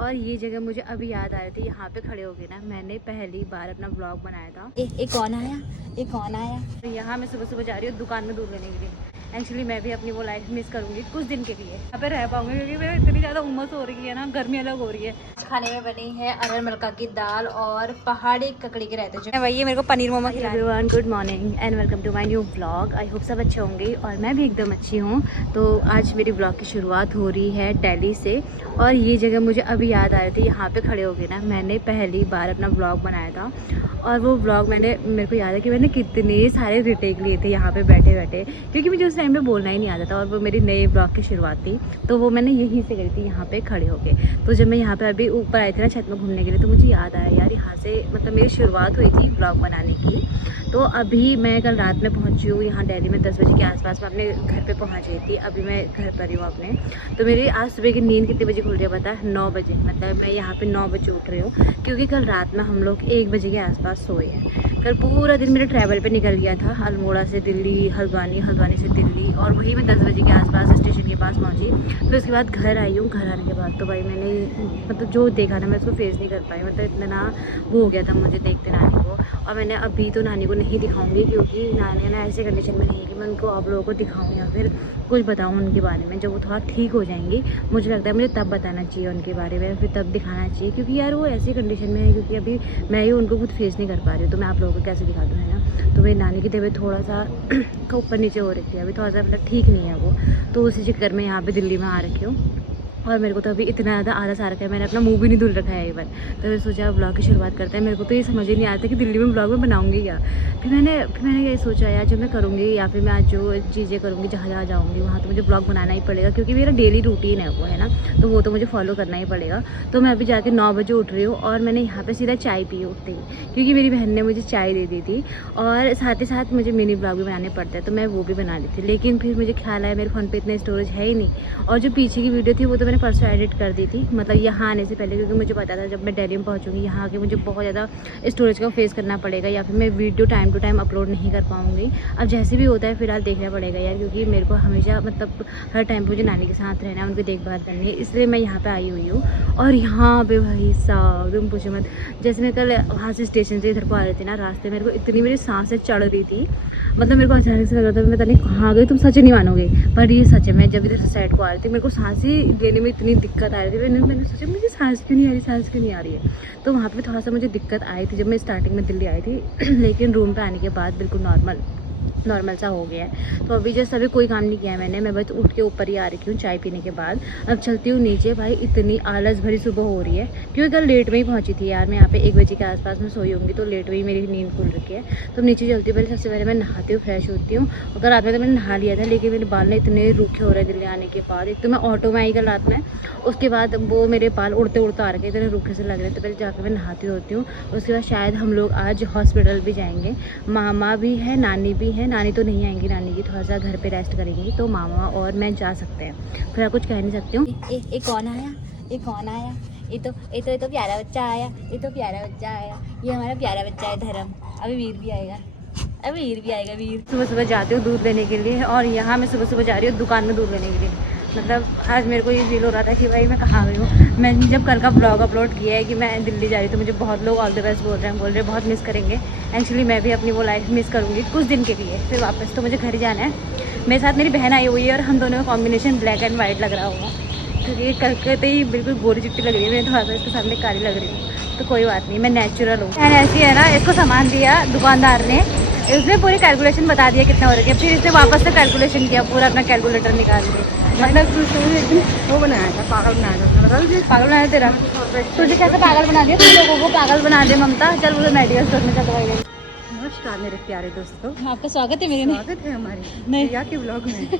और ये जगह मुझे अभी याद आ रही थी, यहाँ पे खड़े हो गए ना, मैंने पहली बार अपना ब्लॉग बनाया था। एक कौन आया, एक कौन आया। तो यहाँ मैं सुबह सुबह जा रही हूँ दुकान में दूध लेने के लिए। एक्चुअली मैं भी अपनी वो लाइफ मिस करूँगी कुछ दिन के लिए, यहाँ पे रह पाऊंगी क्योंकि मेरे इतनी ज़्यादा उमस हो रही है ना, गर्मी अलग हो रही है। खाने में बनी है अरहर मलका की दाल और पहाड़ी ककड़ी के रहते जो वही मेरे को पनीर मोमो खिला। Everyone good morning and welcome to my new vlog. I hope सब अच्छे होंगे और मैं भी एकदम अच्छी हूँ। तो आज मेरी व्लॉग की शुरुआत हो रही है दिल्ली से। और ये जगह मुझे अभी याद आ रही थी, यहाँ पे खड़े हो गए ना, मैंने पहली बार अपना व्लॉग बनाया था। और वो व्लॉग मेरे को याद है कि मैंने कितने सारे रिटेक लिए थे यहाँ पे बैठे बैठे, क्योंकि मुझे उस टाइम पे बोलना ही नहीं आता था और वो मेरी नए ब्लॉग की शुरुआत थी। तो वो मैंने यहीं से करी थी, यहाँ पे खड़े होके। तो जब मैं यहाँ पे अभी ऊपर आई थी ना छत में घूमने के लिए, तो मुझे याद आया यार यहाँ से मतलब मेरी शुरुआत हुई थी ब्लॉग बनाने की। तो अभी मैं कल रात में पहुँची हूँ यहाँ दिल्ली में 10 बजे के आसपास। मैं अपने घर पे पहुँच गई थी, अभी मैं घर पर ही हूँ अपने। तो मेरी आज सुबह की नींद कितने बजे खुल रही है पता है? 9 बजे। मतलब मैं यहाँ पे 9 बजे उठ रही हूँ, क्योंकि कल रात में हम लोग 1 बजे के आसपास सोए हैं। कल पूरा दिन मेरे ट्रैवल पे निकल गया था, अल्मोड़ा से दिल्ली, हल्द्वानी, हल्द्वानी से दिल्ली, और वही मैं 10 बजे के आसपास स्टेशन के पास पहुँची। फिर उसके बाद घर आई हूँ। घर आने के बाद तो भाई मैंने मतलब जो देखा ना, मैं उसको फेस नहीं कर पाई। मतलब इतना ना वो हो गया था मुझे देखते नानी को। और मैंने अभी तो नानी को नहीं दिखाऊंगी, क्योंकि नानी ना ऐसे कंडीशन में नहीं है कि मैं उनको आप लोगों को दिखाऊँ या फिर कुछ बताऊँ उनके बारे में। जब वो थोड़ा ठीक हो जाएंगी, मुझे लगता है मुझे तब बताना चाहिए उनके बारे में, फिर तब दिखाना चाहिए। क्योंकि यार वो ऐसी कंडीशन में है, क्योंकि अभी मैं ही उनको खुद फेस नहीं कर पा रही हूँ, तो मैं आप लोगों को कैसे दिखा दूँ, है ना। तो मेरी नानी की तबीयत थोड़ा सा ऊपर नीचे हो रखी है, अभी थोड़ा सा मतलब ठीक नहीं है वो। तो उसी चक्कर में यहाँ पे दिल्ली में आ रखी हूँ। और मेरे को तो अभी इतना ज़्यादा आलस आ रखा है, मैंने अपना मुंह भी नहीं धुल रखा है एक बार। तो मैंने सोचा ब्लॉग की शुरुआत करते हैं। मेरे को तो ये समझ ही नहीं आता कि दिल्ली में ब्लॉग में बनाऊंगी क्या। फिर मैंने ये सोचा यार, जब मैं करूँगी या फिर मैं आज जो चीज़ें करूँगी, जहाँ जहाँ जाऊँगी वहाँ तो मुझे ब्लॉग बनाना ही पड़ेगा, क्योंकि मेरा डेली रूटीन है वो, है ना। तो वो तो मुझे फॉलो करना ही पड़ेगा। तो मैं अभी जाके 9 बजे उठ रही हूँ और मैंने यहाँ पर सीधा चाय पी उठते ही, क्योंकि मेरी बहन ने मुझे चाय दे दी थी। और साथ ही साथ मुझे मिनी ब्लॉग भी बनाने पड़ते हैं, तो मैं वो भी बना ली थी। लेकिन फिर मुझे ख्याल आया मेरे फ़ोन पर इतना स्टोरेज है ही नहीं। और जो पीछे की वीडियो थी वो तो मैंने परसों एडिट कर दी थी, मतलब यहाँ आने से पहले, क्योंकि मुझे पता था जब मैं दिल्ली में पहुँचूँगी यहाँ आके मुझे बहुत ज़्यादा स्टोरेज का फेस करना पड़ेगा, या फिर मैं video time to time upload नहीं कर पाऊँगी। अब जैसे भी होता है फिलहाल देखना पड़ेगा यार, क्योंकि मेरे को हमेशा मतलब हर टाइम मुझे नानी के साथ रहना है, उनकी देखभाल करनी है, इसलिए मैं यहाँ पर आई हुई हूँ। और यहाँ पे भाई साहब तुम पूछो मत, जैसे मैं कल वहाँ से स्टेशन से इधर को आ रही थी ना, रास्ते मेरे को इतनी मेरी सांसें चढ़ रही थी। मतलब मेरे को अचानक से लग रहा था मैं पता नहीं कहाँ गई, तुम सच नहीं मानोगे, पर ये सच है। मैं जब इधर से साइड को आ रही थी, मेरे को सांसें लेने में इतनी दिक्कत आ रही थी। मैंने सोचा मुझे सांस क्यों नहीं आ रही, सांस क्यों नहीं आ रही है। तो वहाँ पे थोड़ा सा मुझे दिक्कत आई थी जब मैं स्टार्टिंग में दिल्ली आई थी लेकिन रूम पे आने के बाद बिल्कुल नॉर्मल सा हो गया है। तो अभी जैसे अभी कोई काम नहीं किया है मैंने, मैं बस उठ के ऊपर ही आ रही हूँ चाय पीने के बाद। अब चलती हूँ नीचे। भाई इतनी आलस भरी सुबह हो रही है, क्योंकि कल लेट में ही पहुँची थी यार मैं यहाँ पे 1 बजे के आसपास में सोई होंगी, तो लेट में ही मेरी नींद खुल रखी है। तो नीचे चलती हूँ, पहले सबसे पहले मैं नहाती हूँ, फ्रेश होती हूँ। और कल रात में तो मैंने नहा लिया था, लेकिन मेरे बाल ने इतने रूखे हो रहे हैं दिल्ली आने के बाद। एक तो मैं ऑटो में आई कल रात में, उसके बाद वो मेरे बाल उड़ते उड़ते आ रखे इतने रूखे से लग रहे थे। तो पहले जाकर मैं नहाती होती हूँ। उसके बाद शायद हम लोग आज हॉस्पिटल भी जाएंगे। मामा भी है, नानी भी है। नानी तो नहीं आएंगी, नानी की थोड़ा सा घर पे रेस्ट करेंगी, तो मामा और मैं जा सकते हैं। फिर कुछ कह नहीं सकती हूँ। एक कौन आया, एक कौन आया। ये तो प्यारा बच्चा आया, ये तो प्यारा बच्चा आया। ये हमारा प्यारा बच्चा है धर्म। अभी वीर भी आएगा, अभी वीर भी आएगा। वीर सुबह सुबह जाती हूँ दूध लेने के लिए, और यहाँ मैं सुबह सुबह जा रही हूँ दुकान में दूध लेने के लिए। मतलब आज मेरे को ये फील हो रहा था कि भाई मैं कहाँ गई हूँ। मैंने जब कल का ब्लॉग अपलोड किया है कि मैं दिल्ली जा रही हूँ, तो मुझे बहुत लोग ऑल द बेस्ट बोल रहे हैं बहुत मिस करेंगे। एक्चुअली मैं भी अपनी वो लाइफ मिस करूँगी कुछ दिन के लिए, फिर वापस तो मुझे घर ही जाना है। मेरे साथ मेरी बहन आई हुई है, और हम दोनों का कॉम्बिनेशन ब्लैक एंड वाइट लग रहा होगा, क्योंकि कल कहते ही बिल्कुल गोरी चिट्टी लग रही है, मैं थोड़ा सा इसके सामने काली लग रही हूँ। तो कोई बात नहीं, मैं नेचुरल हूँ। एंड ऐसी है ना, इसको सामान दिया दुकानदार ने, उसने पूरी कैलकुलेशन बता दिया कितना हो रहा है। फिर इसने वापस से कैलकुलेशन किया, पूरा अपना कैलकुलेटर निकाल के। मतलब वो बनाया था, पागल बनाया था। मतलब पागल बनाया तेरा, तुझे कैसे पागल बना दिया, तुम लोगों को पागल बना दिया ममता। चल मुझे मेडिकल स्टोर में चलवाई गई। नमस्कार मेरे प्यारे दोस्तों, आपका स्वागत है मेरे स्वागत है हमारे प्रिया के ब्लॉग में।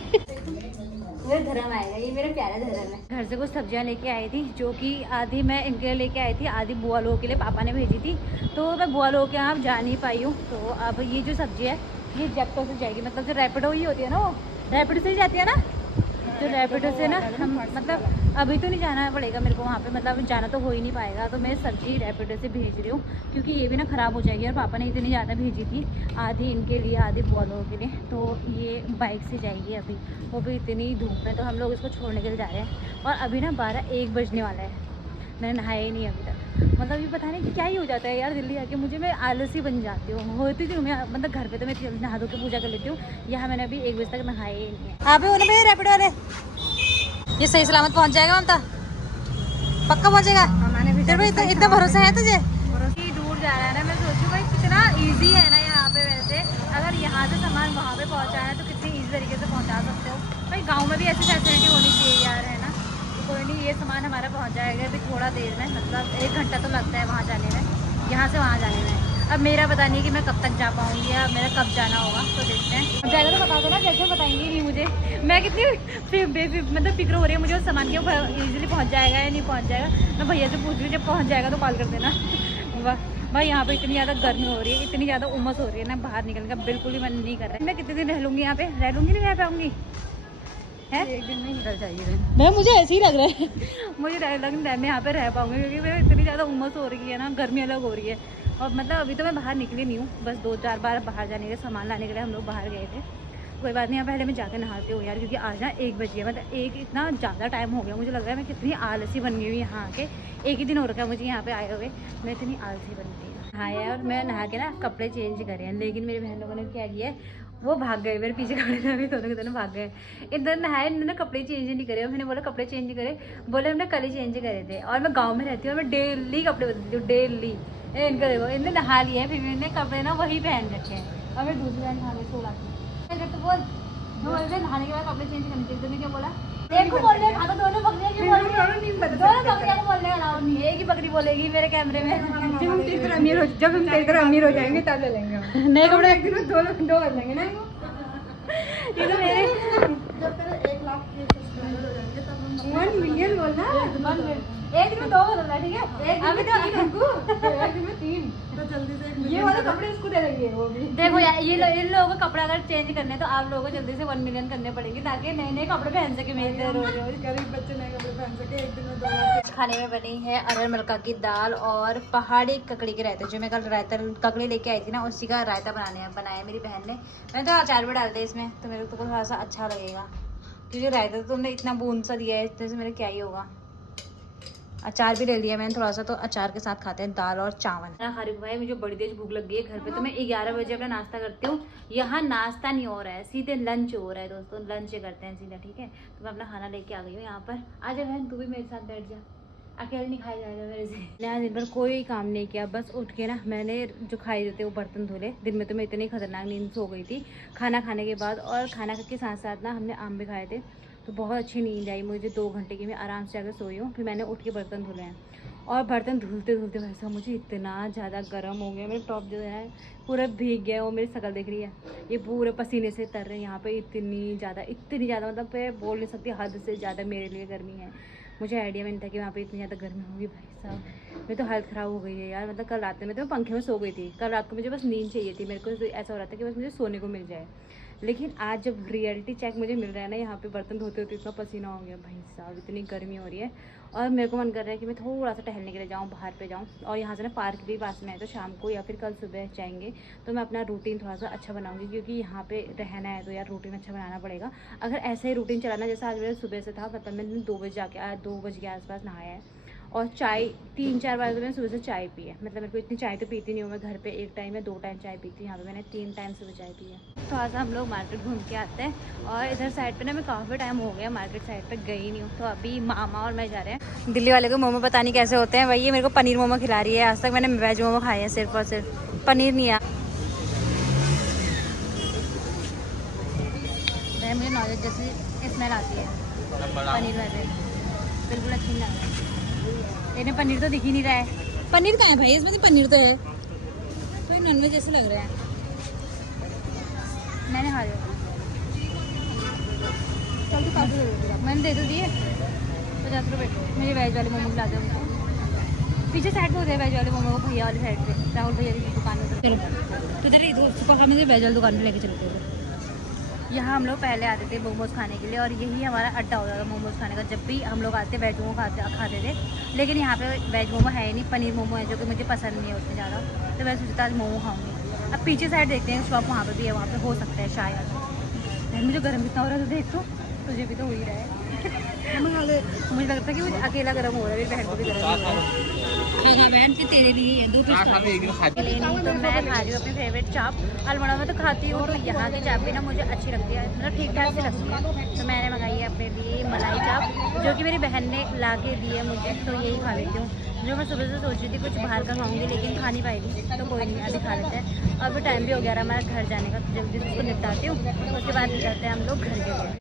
मेरा धर्म आएगा, ये मेरा प्यारा धर्म है। घर से कुछ सब्जियां लेके आई थी, जो कि आधी मैं इनके लिए लेके आई थी, आधी बुआ लोगों के लिए पापा ने भेजी थी। तो मैं बुआ लोगों के यहाँ जा नहीं पाई हूँ। तो अब ये जो सब्जी है ये जेप्टो से जाएगी, मतलब जो रैपिडो ही होती है ना, वो रैपिडो से ही जाती है ना। तो रैपिडो से ना हम मतलब अभी तो नहीं जाना पड़ेगा मेरे को वहाँ पे, मतलब जाना तो हो ही नहीं पाएगा। तो मैं सब्जी रैपिडो से भेज रही हूँ, क्योंकि ये भी ना ख़राब हो जाएगी। और पापा ने इतनी ज़्यादा भेजी थी, आधी इनके लिए आधी बुआ लोगों के लिए। तो ये बाइक से जाएगी अभी, वो भी इतनी धूप में। तो हम लोग इसको छोड़ने के लिए जा रहे हैं, और अभी ना 12-1 बजने वाला है। मैंने नहाया ही नहीं अभी तक। मतलब ये पता नहीं कि क्या ही हो जाता है यार दिल्ली आके, मुझे मैं आलसी बन जाती हूँ। होती थी मैं मतलब घर पे तो मैं नहा धो के पूजा कर लेती हूँ, यहाँ मैंने अभी 1 बजे तक नहाया ही नहीं है। आप ही हो ना भैया रैपिड वाले, ये सही सलामत पहुँच जाएगा ममता, पक्का पहुँचेगा? मैंने भी फिर भाई इतना भरोसा है तुझे? दूर जा रहा है ना, मैं सोचूँ भाई कितना ईजी है ना यहाँ पे। वैसे अगर यहाँ से सामान वहाँ पे पहुँचाना है तो कितनी ईजी तरीके से पहुँचा सकते हो भाई। गाँव में भी ऐसी फैसिलिटी होनी चाहिए यार, है ना। तो कोई नहीं, ये सामान हमारा पहुँच जाएगा अभी थोड़ा देर में, मतलब 1 घंटा तो लगता है वहाँ जाने में, यहाँ से वहाँ जाने में। अब मेरा पता नहीं कि मैं कब तक जा पाऊँगी या मेरा कब जाना होगा, तो देखते हैं। जाएगा तो बता देना, जैसे बताएंगे नहीं मुझे। मैं कितनी मतलब फिक्र हो रही है मुझे उस सामान के ईजिली पहुँच जाएगा या नहीं पहुँच जाएगा। मैं भैया से पूछ रही हूँ, जब पहुँच जाएगा तो कॉल कर देना। वाह भाई, यहाँ पे इतनी ज़्यादा गर्मी हो रही है, इतनी ज़्यादा उमस हो रही है ना, बाहर निकलने का बिल्कुल भी मन नहीं कर रहा है। मैं कितने दिन रह लूँगी यहाँ पे, रह लूँगी नहीं रह पाऊँगी है? 1 दिन में निकल जाइए। मैं मुझे ऐसे ही लग रहा है मुझे मैं यहाँ पे रह पाऊँगी, क्योंकि मेरे इतनी ज़्यादा उमस हो रही है ना, गर्मी अलग हो रही है। और मतलब अभी तो मैं बाहर निकली नहीं हूँ, बस 2-4 बार बाहर जाने के सामान लाने के लिए हम लोग बाहर गए थे। कोई बात नहीं, यहाँ पहले मैं जाकर नहाती हूँ यार, क्योंकि आज ना 1 बज गया, मतलब इतना ज़्यादा टाइम हो गया, मुझे लग रहा है मैं कितनी आलसी बन गई हूँ यहाँ आके। 1 ही दिन हो रखा है मुझे यहाँ पे आए हुए, मैं इतनी आलसी बन गई हूँ। हाँ यार, और मैं नहा के ना कपड़े चेंज करे हैं, लेकिन मेरी बहन लोगों ने क्या किया है, वो भाग गए, मेरे पीछे खड़े थे, अभी दोनों के दोनों भाग गए। इधर नहाए, इन्होंने कपड़े चेंज नहीं करे, और मैंने बोला कपड़े चेंज नहीं करे, बोले हमने कल ही चेंज करे थे। और मैं गाँव में रहती हूँ और मैं डेली कपड़े बदलती हूँ, डेली। इनका देखो, इनने नहा लिया है, फिर इन्होंने कपड़े ना वही पहन रखे हैं, और मैं दूसरी बार नहाने सो लाती हूँ। तो बोल जो बोल रहे नहाने के बाद कपड़े चेंज करने चाहिए, तुमने क्या बोला? एक को बोलने का था, दोनों बकरियां क्यों बोल रही है? दोनों बकरियां को बोलने का अलाउ नहीं है, एक ही बकरी बोलेगी मेरे कैमरे में। जब हम तेरी तरह अमीर हो जाएंगे तब ले लेंगे हम। नए कपड़े एक दिन दो कर लेंगे ना। ये तो मेरे जब तेरे 1 लाख के सब्सक्राइबर हो जाएंगे तब हम 1 मिलियन बोलना। एक दिन में 2 बदलना, ठीक है? अभी तो 1 दिन में 3 तो जल्दी से 1 मिलियन। ये वाले कपड़े उसको दे देंगे, वो भी। देखो यार, इन लोगों को कपड़ा अगर चेंज करने तो आप लोगों को जल्दी से 1 मिलियन करने पड़ेंगे, ताकि नए नए कपड़े पहन सके मेरे रोज रोज। गरीब बच्चे नए कपड़े पहन सके, 1 दिन में 2 लाख। खाने में बनी है अरहर मलका की दाल और पहाड़ी ककड़ी के रायते, जो मैं कल रायता ककड़ी लेके आई थी ना, उसी का रायता बनाया मेरी बहन ने। मैंने तो अचार भी डालते इसमें, तो मेरे को थोड़ा सा अच्छा लगेगा, क्योंकि रायता तो तुमने इतना बूंद सा दिया है, इतने से मेरे क्या ही होगा। अचार भी ले लिया मैंने थोड़ा सा, तो अचार के साथ खाते हैं दाल और चावल। खारी भाई, मुझे बड़ी तेज भूख लग गई है। घर पे तो मैं 11 बजे अपना नाश्ता करती हूँ, यहाँ नाश्ता नहीं हो रहा है, सीधे लंच हो रहा है दोस्तों, लंच करते हैं सीधा, ठीक है? तो मैं अपना खाना लेके आ गई हूँ यहाँ पर। आजा बहन, तू भी मेरे साथ बैठ जा, अकेले नहीं खाया जाएगा मेरे से। मैंने दिन भर कोई काम नहीं किया, बस उठ के ना मैंने जो खाए देते वो बर्तन धोले। दिन में तो मैं इतनी खतरनाक नींद सो गई थी खाना खाने के बाद, और खाना के साथ साथ ना हमने आम भी खाए थे, तो बहुत अच्छी नींद आई मुझे। 2 घंटे की मैं आराम से जाकर सोई हूँ। फिर मैंने उठ के बर्तन धुले हैं, और बर्तन धुलते धुलते वैसा मुझे इतना ज़्यादा गर्म हो गया, मेरे टॉप जो है पूरा भीग गया। वो मेरी शक्ल दिख रही है, ये पूरे पसीने से तर रहे हैं। यहाँ पे इतनी ज़्यादा मतलब मैं बोल नहीं सकती, हद से ज़्यादा मेरे लिए गर्मी है। मुझे आइडिया में नहीं था कि वहाँ पे इतनी ज़्यादा गर्मी होगी। भाई साहब, मैं तो हालत ख़राब हो गई है यार। मतलब कल रात में तो मैं पंखे में सो गई थी, कल रात को मुझे बस नींद चाहिए थी, मेरे को तो ऐसा हो रहा था कि बस मुझे सोने को मिल जाए। लेकिन आज जब रियलिटी चेक मुझे मिल रहा है ना, यहाँ पे बर्तन धोते होते इतना पसीना हो गया भाई साहब, इतनी गर्मी हो रही है। और मेरे को मन कर रहा है कि मैं थोड़ा सा टहलने के लिए जाऊँ, बाहर पे जाऊँ। और यहाँ से ना पार्क भी पास में है, तो शाम को या फिर कल सुबह जाएंगे, तो मैं अपना रूटीन थोड़ा सा अच्छा बनाऊँगी, क्योंकि यहाँ पे रहना है तो यार रूटीन अच्छा बनाना पड़ेगा। अगर ऐसे ही रूटीन चलाना जैसा आज मेरा सुबह से था, मतलब मैंने 2 बजे जाके 2 बजे के आसपास नहाया है, और चाय 3-4 बार तो मैंने सुबह से चाय पी है। मतलब मेरे को इतनी चाय तो पीती नहीं हूँ मैं, घर पे 1 टाइम या 2 टाइम चाय पीती हूँ, यहाँ पे मैंने 3 टाइम सुबह चाय पी है। तो आज हम लोग मार्केट घूम के आते हैं, और इधर साइड पे ना मैं काफ़ी टाइम हो गया मार्केट साइड पे गई नहीं हूँ, तो अभी मामा और मैं जा रहे हैं। दिल्ली वाले को मोमो पता नहीं कैसे होते हैं भाई, ये मेरे को पनीर मोमो खिला रही है। आज तक मैंने वेज मोमो खाए हैं सिर्फ और सिर्फ, पनीर नहीं है। मुझे नॉलेज जैसी स्मेल आती है पनीर वैसे, बिल्कुल अच्छी नहीं लग रही है। इन्हें पनीर तो दिख ही नहीं रहा है। पनीर कहाँ है भाई? इसमें तो पनीर तो है, कोई नॉनवेज जैसे लग रहा है। मैंने खा लिया, मैंने दे तो दिए 50 रुपये। मेरे वेज वाले मोमो खिला दो, पीछे साइड पे होते हैं वेज वाले मोमो को, भैया वाली साइड पे, राहुल भैया की दुकान में। चलो तो इधर ही सुबह मुझे वेज वाली दुकान पर लेके चलते हैं। यहाँ हम लोग पहले आते थे मोमोज़ खाने के लिए, और यही हमारा अड्डा होता था मोमोज़ खाने का। जब भी हम लोग आते वेज मोमो खाते थे, लेकिन यहाँ पे वेज मोमो है ही नहीं, पनीर मोमो है, जो कि मुझे पसंद नहीं है उतने ज़्यादा, तो मैं सोचता आज मोमो खाऊंगी। अब पीछे साइड देखते हैं, शॉप वहाँ पे भी है, वहाँ पे हो सकता है शायद। मुझे गर्म कितना हो रहा है तो देख, तो तुझे भी तो हो ही रहा है। मुझे लगता है कि मुझे अकेला गर्म हो रहा है, मेरी बहन को भी गर्म हो रहा है। हाँ बहन फिर तेरे लिए है 2 पीस नहीं तो मैं खा रही हूँ अपनी फेवरेट चाप। अल्मोड़ा में तो खाती हूँ, तो यहाँ की चाप भी ना मुझे अच्छी लगती है, मतलब ठीक ठाक सी लगती है। तो मैंने मंगाई है अपने लिए मलाई चाप, जो कि मेरी बहन ने ला के दी है मुझे, तो यही खा लेती हूँ। जो मैं सुबह से सोच रही थी कुछ बाहर का खाऊंगी, लेकिन खा नहीं पाएगी, तो कोई नहीं अभी खा लेते हैं। अब टाइम भी हो गया हमारा घर जाने का, तो जल्दी से उसको निपटाती हूँ, उसके बाद निकलते हैं हम लोग घर के लिए।